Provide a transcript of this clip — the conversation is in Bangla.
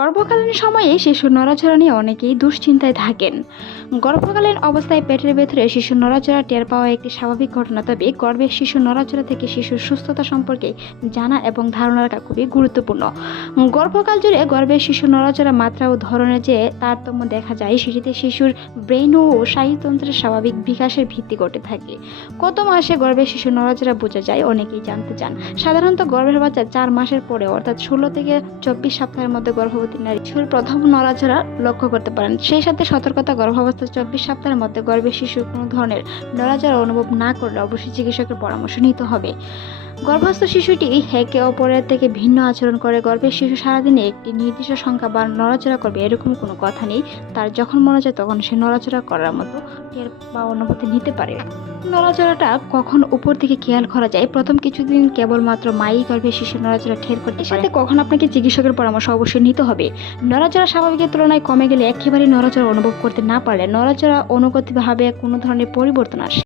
গর্ভকালীন সময়ে শিশুর নড়াচড়া নিয়ে অনেকেই দুশ্চিন্তায় থাকেন। গর্ভকালীন অবস্থায় পেটের ভেতরে শিশুর নড়াচড়া টের পাওয়া একটি স্বাভাবিক ঘটনা, তবে গর্ভের শিশুর নড়াচড়া থেকে শিশুর সুস্থতা সম্পর্কে জানা এবং ধারণা রাখা খুবই গুরুত্বপূর্ণ। গর্ভকাল জুড়ে গর্ভের শিশুর নড়াচড়া মাত্রা ও ধরনের যে তারতম্য দেখা যায়, সেটিতে শিশুর ব্রেন ও স্নায়ুতন্ত্রের স্বাভাবিক বিকাশের ভিত্তি ঘটে থাকে। কত মাসে গর্ভের শিশুর নড়াচড়া বোঝা যায় অনেকেই জানতে চান। সাধারণত গর্ভের বাচ্চা চার মাসের পরে, অর্থাৎ ষোলো থেকে চব্বিশ সপ্তাহের মধ্যে গর্ভবতী নারী। শিশুর প্রথম নড়াচড়া লক্ষ্য করতে পারেন। সেই সাথে সতর্কতা, গর্ভাবস্থা চব্বিশ সপ্তাহের মধ্যে গর্ভের শিশুর কোনো ধরনের নড়াচড়া অনুভব না করলে অবশ্যই চিকিৎসকের পরামর্শ নিতে হবে। গর্ভস্থ শিশুটি একে অপরের থেকে ভিন্ন আচরণ করে। গর্ভের শিশু সারাদিনে একটি নির্দিষ্ট সংখ্যা বা নড়াচড়া করবে এরকম কোনো কথা নেই। তার যখন মনে চায় তখন সে নড়াচড়া করার মতো টের বা অনুভূতি নিতে পারে। নড়াচড়াটা কখন উপর থেকে খেয়াল করা যায়? প্রথম কিছুদিন কেবলমাত্র মাই গর্ভে শিশু নড়াচড়া ঠের করতে পারে। সাথে কখন আপনাকে চিকিৎসকের পরামর্শ অবশ্যই নিতে হবে। নড়াচড়া স্বাভাবিকের তুলনায় কমে গেলে একেবারেই নড়াচড়া অনুভব করতে না পারলে নড়াচড়া অনুগতভাবে কোনো ধরনের পরিবর্তন আসে।